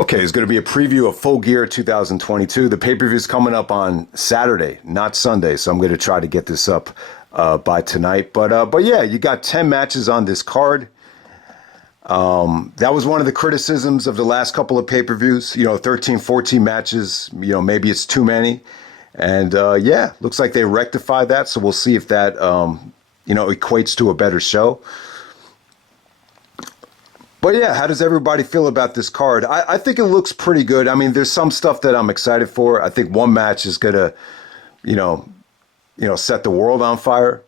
Okay, it's going to be a preview of Full Gear 2022. The pay-per-view is coming up on Saturday, not Sunday, so I'm going to try to get this up by tonight. But yeah, you got 10 matches on this card. That was one of the criticisms of the last couple of pay-per-views. 13, 14 matches. Maybe it's too many. And yeah, looks like they rectified that. So we'll see if that equates to a better show. But yeah, how does everybody feel about this card? I think it looks pretty good. I mean, there's some stuff that I'm excited for. I think one match is gonna, set the world on fire.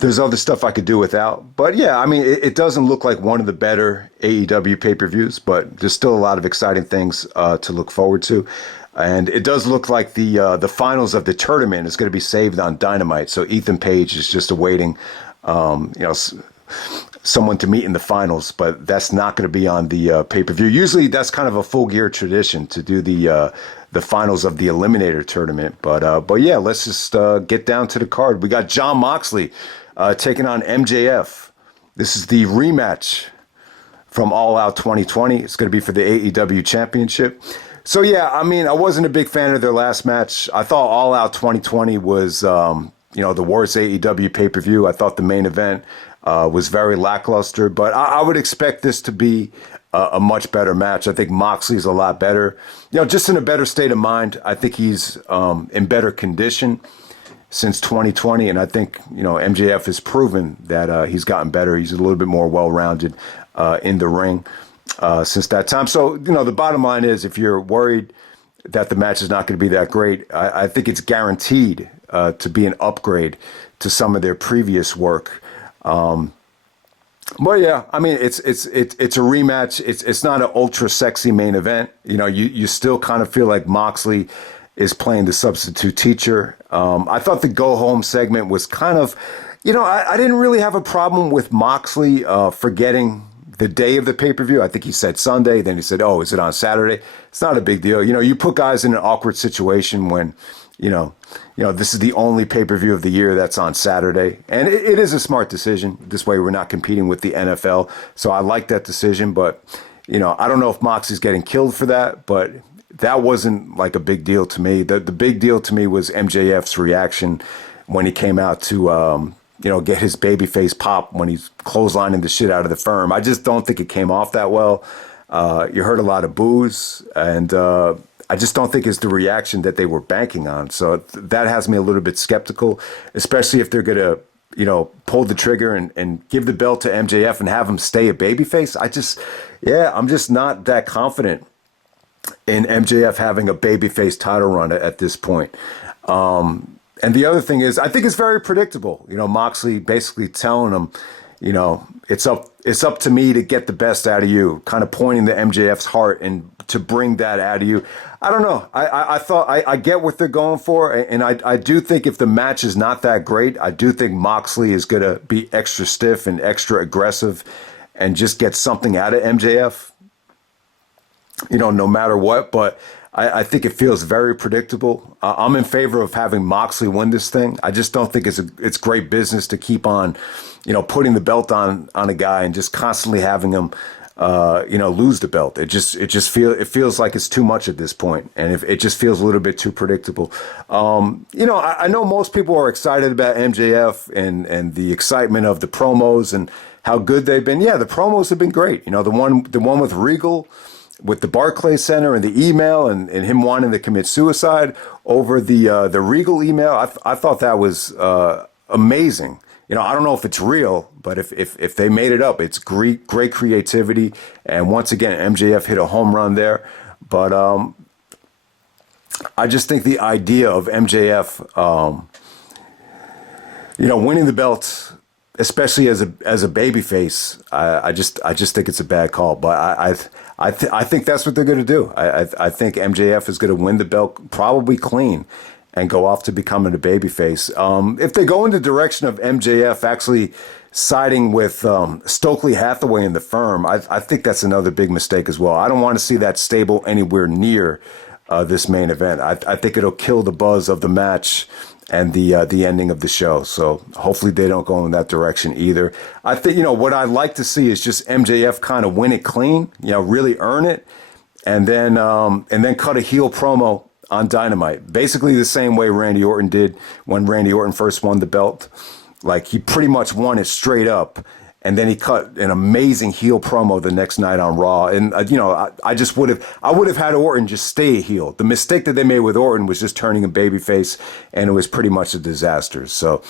There's other stuff I could do without. But yeah, I mean, it doesn't look like one of the better AEW pay-per-views, but there's still a lot of exciting things to look forward to. And it does look like the finals of the tournament is going to be saved on Dynamite. So Ethan Page is just awaiting, someone to meet in the finals, but that's not going to be on the pay-per-view. Usually that's kind of a Full Gear tradition to do the finals of the Eliminator tournament. But yeah, let's just get down to the card. We got Jon Moxley taking on MJF. This is the rematch from All Out 2020. It's going to be for the AEW Championship. So yeah, I mean, I wasn't a big fan of their last match. I thought All Out 2020 was, the worst AEW pay-per-view. I thought the main event was very lackluster, but I would expect this to be a much better match. I think Moxley's a lot better, just in a better state of mind. I think he's in better condition since 2020, and I think, MJF has proven that he's gotten better. He's a little bit more well-rounded in the ring since that time. So, the bottom line is, if you're worried that the match is not going to be that great, I think it's guaranteed to be an upgrade to some of their previous work. Well, yeah, I mean, it's a rematch. It's not an ultra sexy main event. You still kind of feel like Moxley is playing the substitute teacher. I thought the go home segment was kind of, I didn't really have a problem with Moxley forgetting the day of the pay-per-view. I think he said Sunday, then he said, oh, is it on Saturday? It's not a big deal. You put guys in an awkward situation when, this is the only pay-per-view of the year that's on Saturday. And it is a smart decision. This way we're not competing with the NFL. So I like that decision. But, I don't know if Moxley's getting killed for that, but that wasn't like a big deal to me. The big deal to me was MJF's reaction when he came out to, get his babyface pop when he's clotheslining the shit out of the firm. I just don't think it came off that well. You heard a lot of boos, and I just don't think it's the reaction that they were banking on. So that has me a little bit skeptical, especially if they're going to, pull the trigger and give the belt to MJF and have him stay a babyface. I'm just not that confident in MJF having a babyface title run at this point. And the other thing is, I think it's very predictable. Moxley basically telling him, it's up to me to get the best out of you, kind of pointing to MJF's heart and to bring that out of you. I don't know. I get what they're going for. And I do think if the match is not that great, I do think Moxley is going to be extra stiff and extra aggressive and just get something out of MJF, no matter what. But I think it feels very predictable. I'm in favor of having Moxley win this thing. I just don't think it's great business to keep on, putting the belt on a guy and just constantly having him, lose the belt. It feels like it's too much at this point, and it just feels a little bit too predictable. I know most people are excited about MJF and the excitement of the promos and how good they've been. Yeah, the promos have been great. The one with Regal, with the Barclays Center and the email and him wanting to commit suicide over the Regal email. I thought that was amazing. I don't know if it's real, but if they made it up, it's great creativity. And once again, MJF hit a home run there. But I just think the idea of MJF, winning the belt, especially as a babyface, I just think it's a bad call. But I think that's what they're going to do. I think MJF is going to win the belt probably clean and go off to becoming a babyface. If they go in the direction of MJF actually siding with Stokely Hathaway in the firm, I think that's another big mistake as well. I don't want to see that stable anywhere near this main event. I think it'll kill the buzz of the match and the ending of the show. So hopefully they don't go in that direction either. I think, what I'd like to see is just MJF kind of win it clean, really earn it, and then cut a heel promo on Dynamite. Basically the same way Randy Orton did when Randy Orton first won the belt. Like, he pretty much won it straight up, and then he cut an amazing heel promo the next night on Raw. And, I would have had Orton just stay a heel. The mistake that they made with Orton was just turning a babyface, and it was pretty much a disaster. So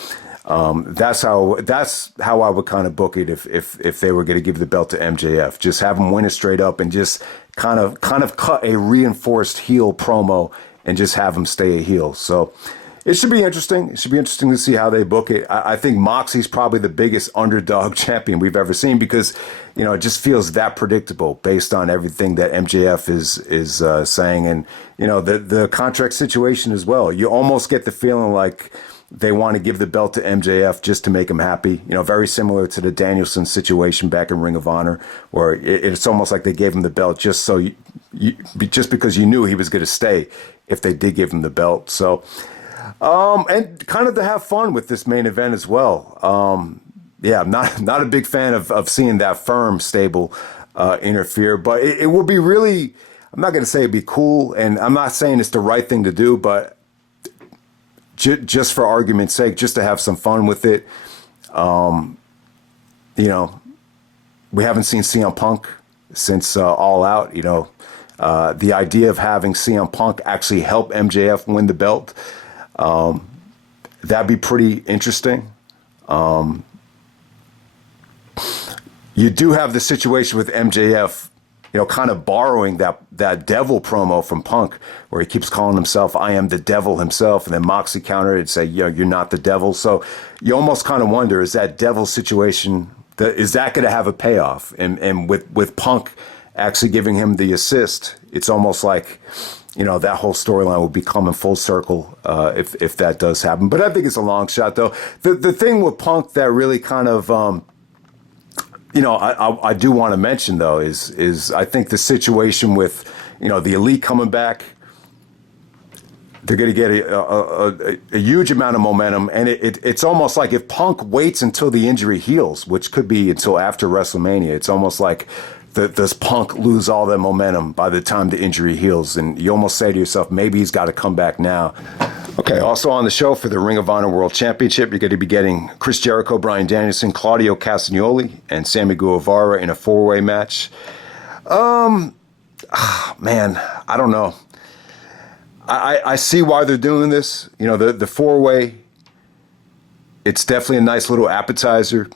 that's how I would kind of book it if they were going to give the belt to MJF. Just have him win it straight up and just kind of cut a reinforced heel promo and just have him stay a heel. So it should be interesting. It should be interesting to see how they book it. I think Moxie's probably the biggest underdog champion we've ever seen because, it just feels that predictable based on everything that MJF is saying. And, the contract situation as well. You almost get the feeling like they want to give the belt to MJF just to make him happy. Very similar to the Danielson situation back in Ring of Honor, where it's almost like they gave him the belt just so just because you knew he was going to stay if they did give him the belt. So, and kind of to have fun with this main event as well. I'm not a big fan of seeing that firm stable interfere, but it will be really, I'm not going to say it'd be cool, and I'm not saying it's the right thing to do, but just for argument's sake, just to have some fun with it. We haven't seen CM Punk since All Out. The idea of having CM Punk actually help MJF win the belt, that'd be pretty interesting. You do have the situation with MJF, kind of borrowing that devil promo from Punk, where he keeps calling himself, I am the devil himself. And then Moxley countered and say, you're not the devil. So you almost kind of wonder, is that devil situation, is that going to have a payoff? And with Punk actually giving him the assist, it's almost like, that whole storyline will be coming full circle if that does happen. But I think it's a long shot, though. The thing with Punk that really kind of, I do want to mention, though, is I think the situation with, the Elite coming back, they're going to get a huge amount of momentum. And it's almost like if Punk waits until the injury heals, which could be until after WrestleMania, it's almost like does Punk lose all that momentum by the time the injury heals? And you almost say to yourself, maybe he's got to come back now. Okay, also on the show for the Ring of Honor World Championship, you're going to be getting Chris Jericho, Bryan Danielson, Claudio Castagnoli, and Sammy Guevara in a four-way match. Man, I don't know. I see why they're doing this. The four-way, it's definitely a nice little appetizer.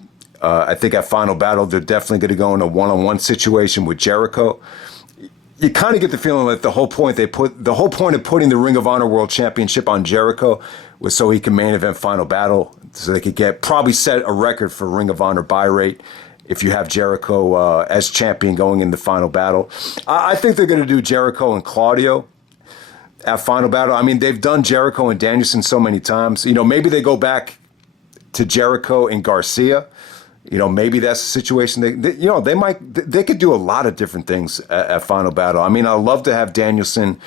I think at Final Battle, they're definitely going to go in a one-on-one situation with Jericho. You kind of get the feeling that the whole point of putting the Ring of Honor World Championship on Jericho was so he can main event Final Battle, so they could probably set a record for Ring of Honor buy rate if you have Jericho as champion going in the Final Battle. I think they're going to do Jericho and Claudio at Final Battle. I mean, they've done Jericho and Danielson so many times. Maybe they go back to Jericho and Garcia. Maybe that's a situation they could do a lot of different things at Final Battle. I mean, I'd love to have Danielson,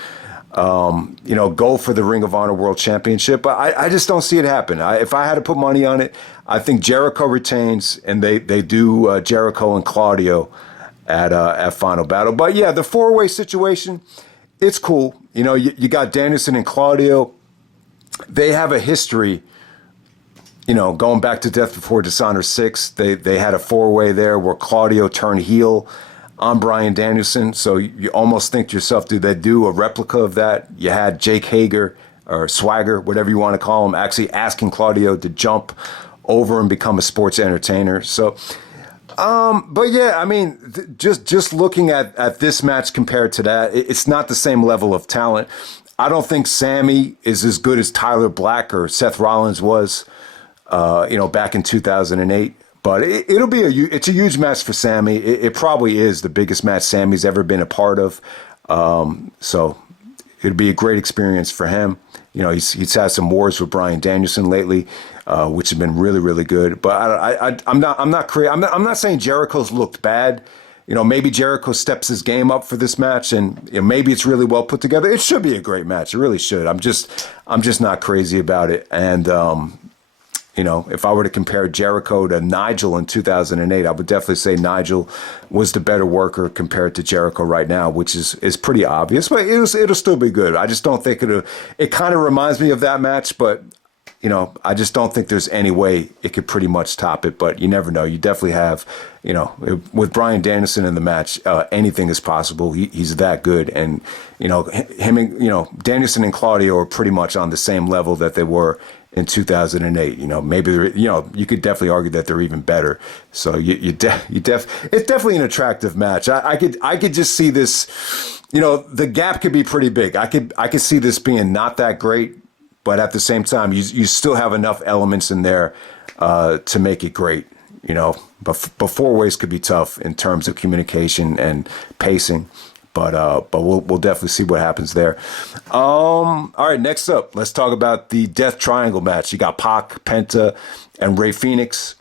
go for the Ring of Honor World Championship, but I just don't see it happen. If I had to put money on it, I think Jericho retains, and they do Jericho and Claudio at Final Battle. But yeah, the four-way situation, it's cool. You got Danielson and Claudio. They have a history. Going back to Death Before Dishonor 6, they had a four-way there where Claudio turned heel on Bryan Danielson. So you almost think to yourself, do they do a replica of that? You had Jake Hager, or Swagger, whatever you want to call him, actually asking Claudio to jump over and become a sports entertainer. So, but yeah, I mean, just looking at this match compared to that, it's not the same level of talent. I don't think Sammy is as good as Tyler Black or Seth Rollins was. Back in 2008, but it's a huge match for Sammy. It probably is the biggest match Sammy's ever been a part of. So it'd be a great experience for him. He's had some wars with Bryan Danielson lately, which have been really, really good. But I'm not saying Jericho's looked bad. maybe Jericho steps his game up for this match, and maybe it's really well put together. It should be a great match. It really should. I'm just not crazy about it. And if I were to compare Jericho to Nigel in 2008, I would definitely say Nigel was the better worker compared to Jericho right now, which is pretty obvious. But it'll still be good. I just don't think it kind of reminds me of that match, but I just don't think there's any way it could pretty much top it. But you never know. You definitely have, with Bryan Danielson in the match, anything is possible. He's that good, and him and Danielson and Claudio are pretty much on the same level that they were in 2008. Maybe you could definitely argue that they're even better. So it's definitely an attractive match. I could just see this. The gap could be pretty big. I could see this being not that great, but at the same time, you still have enough elements in there to make it great. But four ways could be tough in terms of communication and pacing. But we'll definitely see what happens there. All right, next up, let's talk about the Death Triangle match. You got Pac, Penta, and Rey Fenix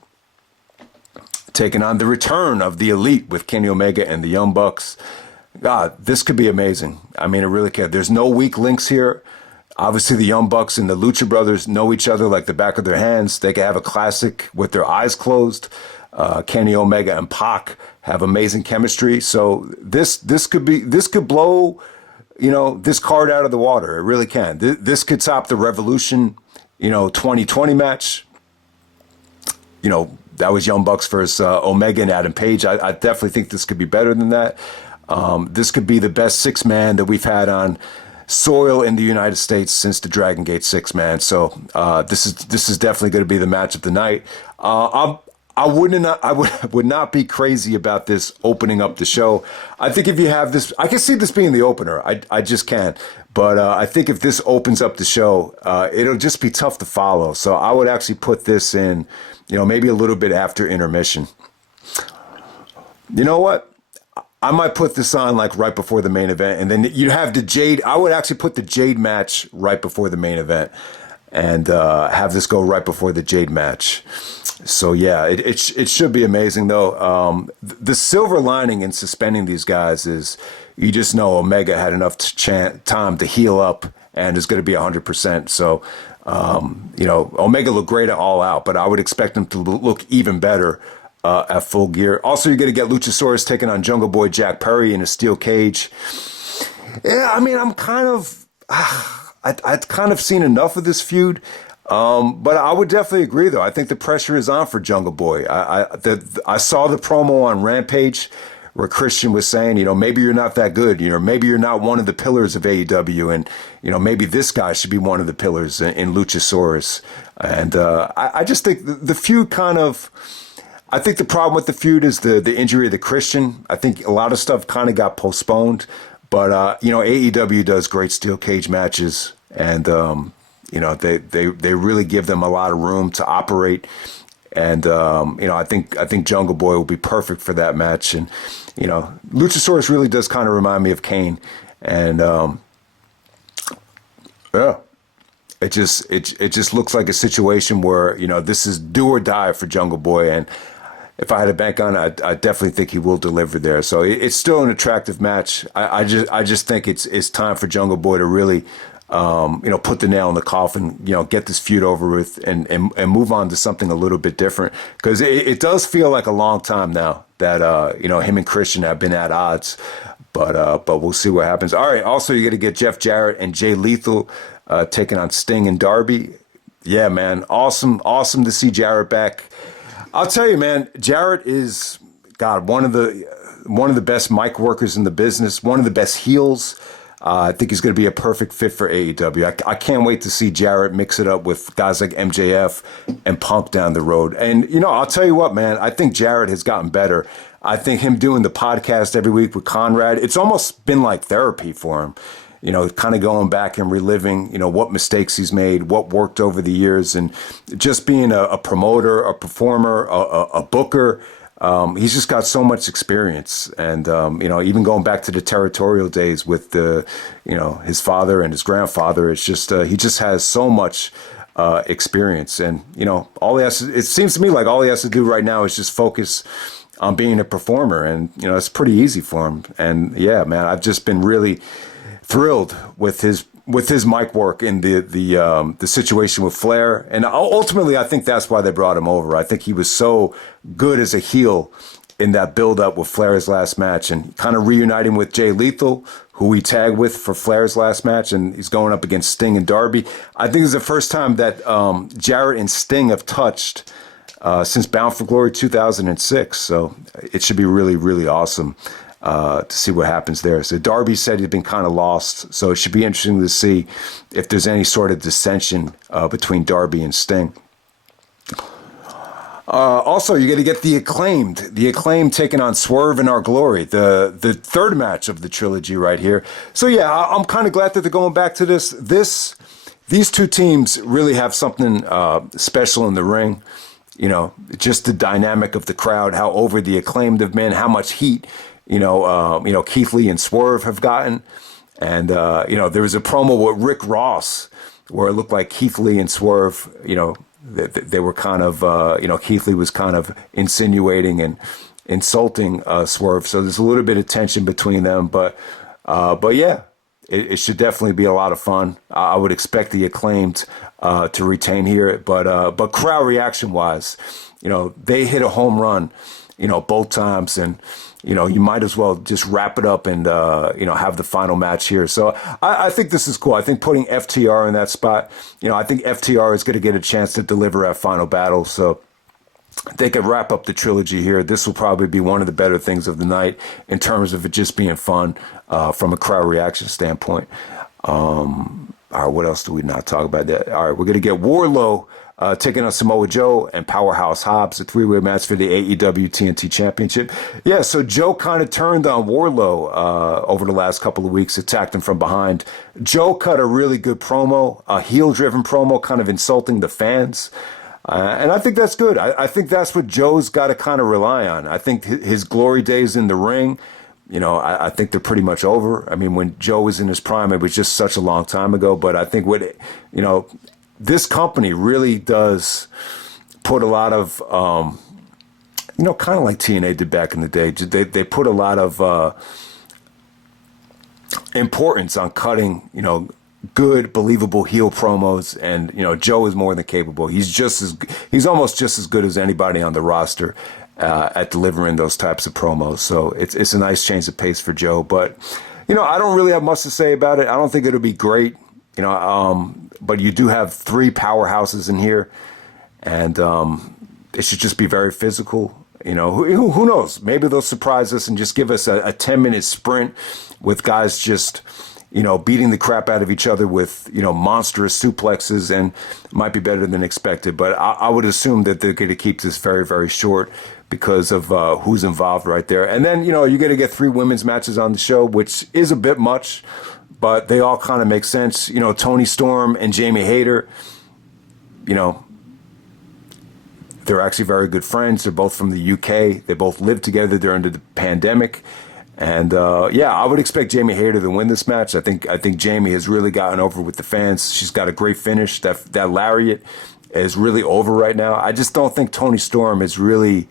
taking on the return of the Elite with Kenny Omega and the Young Bucks. God, this could be amazing. I mean, it really could. There's no weak links here. Obviously, the Young Bucks and the Lucha Brothers know each other like the back of their hands. They can have a classic with their eyes closed. Kenny Omega and Pac have amazing chemistry. So this could blow, this card out of the water. It really can. This could top the Revolution, 2020 match. That was Young Bucks versus Omega and Adam Page. I definitely think this could be better than that. This could be the best 6-man that we've had on soil in the United States since the Dragon Gate 6-man. So this is definitely going to be the match of the night. I would not be crazy about this opening up the show. I think if you have this, I can see this being the opener. I just can't. But I think if this opens up the show, it'll just be tough to follow. So I would actually put this in, maybe a little bit after intermission. You know what? I might put this on like right before the main event, and then you have the Jade. I would actually put the Jade match right before the main event, and have this go right before the Jade match. So yeah, it should be amazing though. The silver lining in suspending these guys is you just know Omega had enough time to heal up and is going to be 100%. So Omega looked great at All Out, but I would expect him to look even better at Full Gear. Also, you're going to get Luchasaurus taking on Jungle Boy Jack Perry in a steel cage. Yeah, I mean, I'd kind of seen enough of this feud. But I would definitely agree, though. I think the pressure is on for Jungle Boy. I saw the promo on Rampage where Christian was saying, maybe you're not that good. Maybe you're not one of the pillars of AEW, and maybe this guy should be one of the pillars in Luchasaurus. And I just think the feud kind of. I think the problem with the feud is the injury of the Christian. I think a lot of stuff kind of got postponed, but AEW does great steel cage matches, and they really give them a lot of room to operate. And I think Jungle Boy will be perfect for that match. And Luchasaurus really does kind of remind me of Kane, and yeah. It just looks like a situation where this is do or die for Jungle Boy, and if I had a bank on it, I definitely think he will deliver there. So it's still an attractive match. I just think it's time for Jungle Boy to really put the nail in the coffin, get this feud over with and move on to something a little bit different, because it does feel like a long time now that him and Christian have been at odds. But we'll see what happens. All right. Also, you're going to get Jeff Jarrett and Jay Lethal taking on Sting and Darby. Yeah, man. Awesome to see Jarrett back. I'll tell you, man, Jarrett is, God, one of the best mic workers in the business, one of the best heels. I think he's going to be a perfect fit for AEW. I can't wait to see Jarrett mix it up with guys like MJF and Punk down the road. And, I'll tell you what, man, I think Jarrett has gotten better. I think him doing the podcast every week with Conrad, it's almost been like therapy for him. Kind of going back and reliving, what mistakes he's made, what worked over the years, and just being a promoter, a performer, a booker. He's just got so much experience. And, even going back to the territorial days with his father and his grandfather, it's just, he just has so much experience. And, it seems to me like all he has to do right now is just focus on being a performer, and it's pretty easy for him. And yeah, man, I've just been really thrilled with his mic work in the situation with Flair, and ultimately I think that's why they brought him over. I think he was so good as a heel in that build-up with Flair's last match, and kind of reuniting with Jay Lethal, who he tagged with for Flair's last match, and he's going up against Sting and Darby. I think it's the first time that Jarrett and Sting have touched since Bound for Glory 2006, so it should be really, really awesome to see what happens there. So Darby said he'd been kind of lost, so it should be interesting to see if there's any sort of dissension between Darby and Sting. Also, you're going to get the Acclaimed taking on Swerve in Our Glory, the third match of the trilogy right here. So yeah, I'm kind of glad that they're going back to this. These two teams really have something special in the ring. Just the dynamic of the crowd, how over the Acclaimed have been, how much heat Keith Lee and Swerve have gotten. And there was a promo with Rick Ross where it looked like Keith Lee and Swerve, they were kind of, Keith Lee was kind of insinuating and insulting Swerve. So there's a little bit of tension between them. But yeah, it should definitely be a lot of fun. I would expect the Acclaimed to retain here. But crowd reaction wise, they hit a home run, both times. And, you might as well just wrap it up and, have the final match here. So I think this is cool. I think putting FTR in that spot, I think FTR is going to get a chance to deliver at Final Battle. So they could wrap up the trilogy here. This will probably be one of the better things of the night in terms of it just being fun from a crowd reaction standpoint. All right, what else do we not talk about? All right, we're going to get Wardlow taking on Samoa Joe and Powerhouse Hobbs, a three-way match for the AEW TNT Championship. Yeah, so Joe kind of turned on Wardlow over the last couple of weeks, attacked him from behind. Joe cut a really good promo, a heel-driven promo, kind of insulting the fans. And I think that's good. I think that's what Joe's got to kind of rely on. I think his glory days in the ring, I think they're pretty much over. I mean, when Joe was in his prime, it was just such a long time ago. But I think this company really does put a lot of, kind of like TNA did back in the day. They put a lot of importance on cutting, good, believable heel promos, and Joe is more than capable. He's almost just as good as anybody on the roster at delivering those types of promos. So it's a nice change of pace for Joe. But I don't really have much to say about it. I don't think it'll be great. But you do have three powerhouses in here, and it should just be very physical. Who knows? Maybe they'll surprise us and just give us a 10-minute sprint with guys just, beating the crap out of each other with, monstrous suplexes, and might be better than expected. But I would assume that they're going to keep this very, very short because of who's involved right there. And then, you're going to get three women's matches on the show, which is a bit much, but they all kind of make sense. Toni Storm and Jamie Hayter, they're actually very good friends. They're both from the UK. They both lived together during the pandemic. And I would expect Jamie Hayter to win this match. I think Jamie has really gotten over with the fans. She's got a great finish. That lariat is really over right now. I just don't think Toni Storm is really,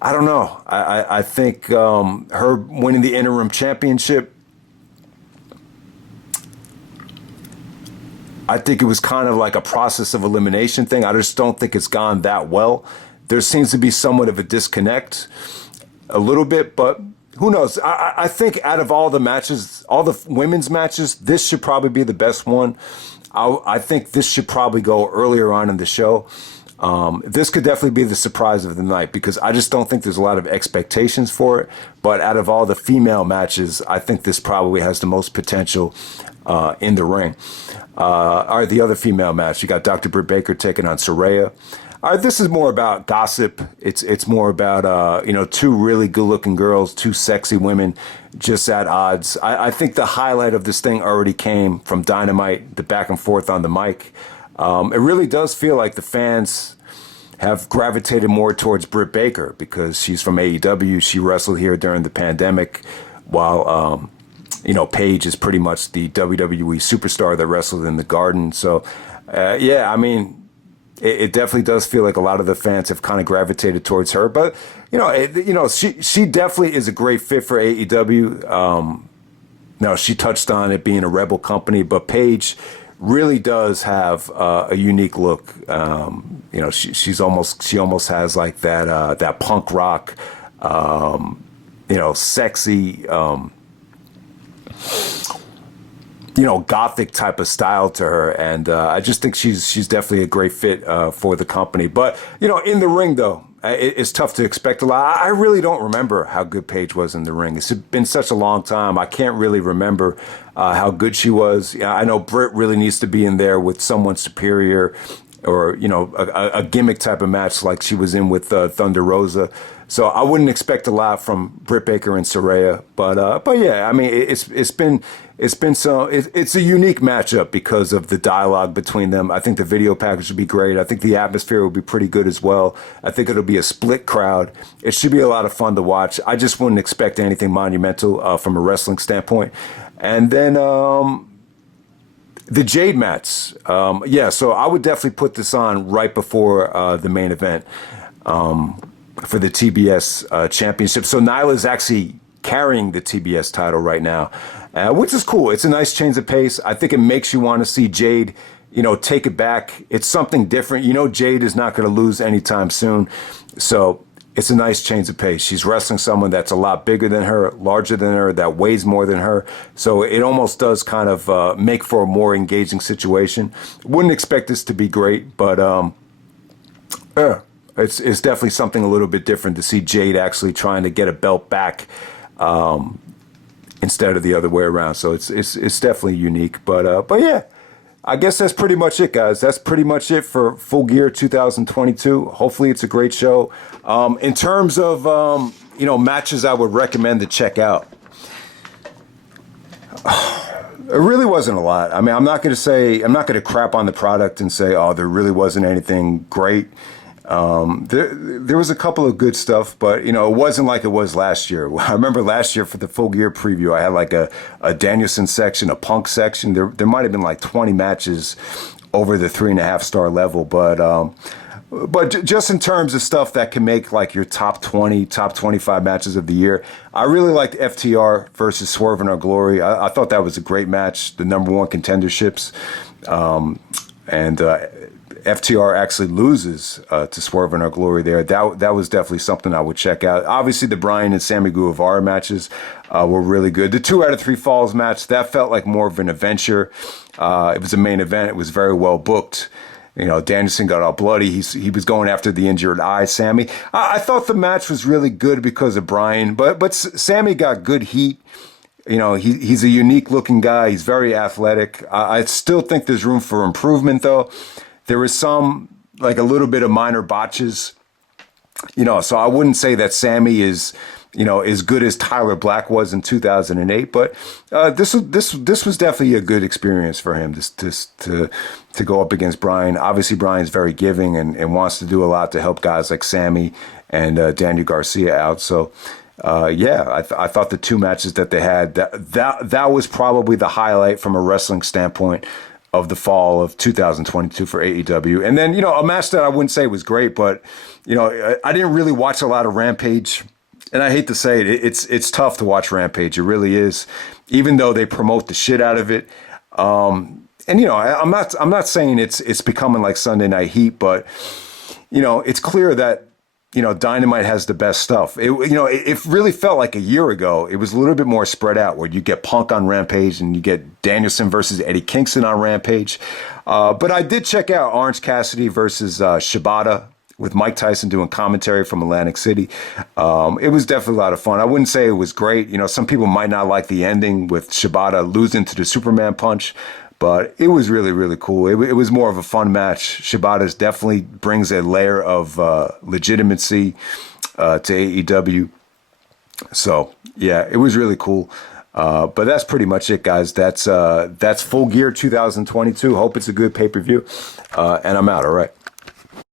I don't know. I think her winning the interim championship, I think it was kind of like a process of elimination thing. I just don't think it's gone that well. There seems to be somewhat of a disconnect a little bit, but who knows? I think out of all the matches, all the women's matches, this should probably be the best one. I think this should probably go earlier on in the show. This could definitely be the surprise of the night because I just don't think there's a lot of expectations for it. But out of all the female matches, I think this probably has the most potential in the ring. All right, the other female match, you got Dr. Britt Baker taking on Saraya. All right, this is more about gossip. It's more about, two really good-looking girls, two sexy women just at odds. I think the highlight of this thing already came from Dynamite, the back and forth on the mic. It really does feel like the fans have gravitated more towards Britt Baker because she's from AEW. She wrestled here during the pandemic while, Paige is pretty much the WWE superstar that wrestled in the Garden. So, it definitely does feel like a lot of the fans have kind of gravitated towards her. But she definitely is a great fit for AEW. Now, she touched on it being a rebel company, but Paige really does have a unique look. She almost has like that punk rock, sexy, gothic type of style to her, and I just think she's definitely a great fit for the company. But in the ring though, it's tough to expect a lot. I really don't remember how good Paige was in the ring. It's been such a long time. I can't really remember how good she was. I know Britt really needs to be in there with someone superior, or a gimmick type of match like she was in with Thunder Rosa. So I wouldn't expect a lot from Britt Baker and Saraya. But yeah, I mean it's a unique matchup because of the dialogue between them. I think the video package would be great. I think the atmosphere will be pretty good as well. I think it'll be a split crowd. It should be a lot of fun to watch. I just wouldn't expect anything monumental from a wrestling standpoint. And then the Jade match. So I would definitely put this on right before the main event for the TBS championship. So Nyla's actually carrying the TBS title right now, which is cool. It's a nice change of pace. I think it makes you want to see Jade, take it back. It's something different. Jade is not going to lose anytime soon. So it's a nice change of pace. She's wrestling someone that's a lot bigger than her, larger than her, that weighs more than her. So it almost does kind of make for a more engaging situation. Wouldn't expect this to be great, but it's definitely something a little bit different to see Jade actually trying to get a belt back instead of the other way around. So it's definitely unique. But yeah, I guess that's pretty much it, guys. That's pretty much it for Full Gear 2022. Hopefully it's a great show. In terms of matches I would recommend to check out, it really wasn't a lot. I mean, I'm not going to crap on the product and say, oh, there really wasn't anything great. There was a couple of good stuff, but it wasn't like it was last year. I remember last year for the Full Gear preview, I had like a Danielson section, a Punk section. There might have been like 20 matches over the 3.5 star level, but just in terms of stuff that can make like your top 20, top 25 matches of the year, I really liked FTR versus Swerve in Our Glory. I thought that was a great match, the number one contenderships, and FTR actually loses to Swerve in Our Glory there. That was definitely something I would check out. Obviously, the Bryan and Sammy Guevara matches were really good. The 2 out of 3 falls match, that felt like more of an adventure. It was a main event. It was very well booked. Danielson got all bloody. He was going after the injured eye, Sammy. I thought the match was really good because of Bryan, but Sammy got good heat. He's a unique looking guy. He's very athletic. I still think there's room for improvement, though. There was some, like a little bit of minor botches, so I wouldn't say that Sammy is, as good as Tyler Black was in 2008, but this was definitely a good experience for him to go up against Bryan. Obviously, Bryan's very giving and wants to do a lot to help guys like Sammy and Daniel Garcia out. So, I thought the 2 matches that they had, that was probably the highlight from a wrestling standpoint of the fall of 2022 for AEW. And then, a match that I wouldn't say was great, but, I didn't really watch a lot of Rampage. And I hate to say it, it's tough to watch Rampage. It really is, even though they promote the shit out of it. I'm not saying it's becoming like Sunday Night Heat, but, it's clear that, Dynamite has the best stuff. It really felt like a year ago. It was a little bit more spread out, where you get Punk on Rampage and you get Danielson versus Eddie Kingston on Rampage. But I did check out Orange Cassidy versus Shibata with Mike Tyson doing commentary from Atlantic City. It was definitely a lot of fun. I wouldn't say it was great. Some people might not like the ending with Shibata losing to the Superman punch, but it was really, really cool. It was more of a fun match. Shibata definitely brings a layer of legitimacy to AEW. So, yeah, it was really cool. But that's pretty much it, guys. That's Full Gear 2022. Hope it's a good pay-per-view. And I'm out, all right?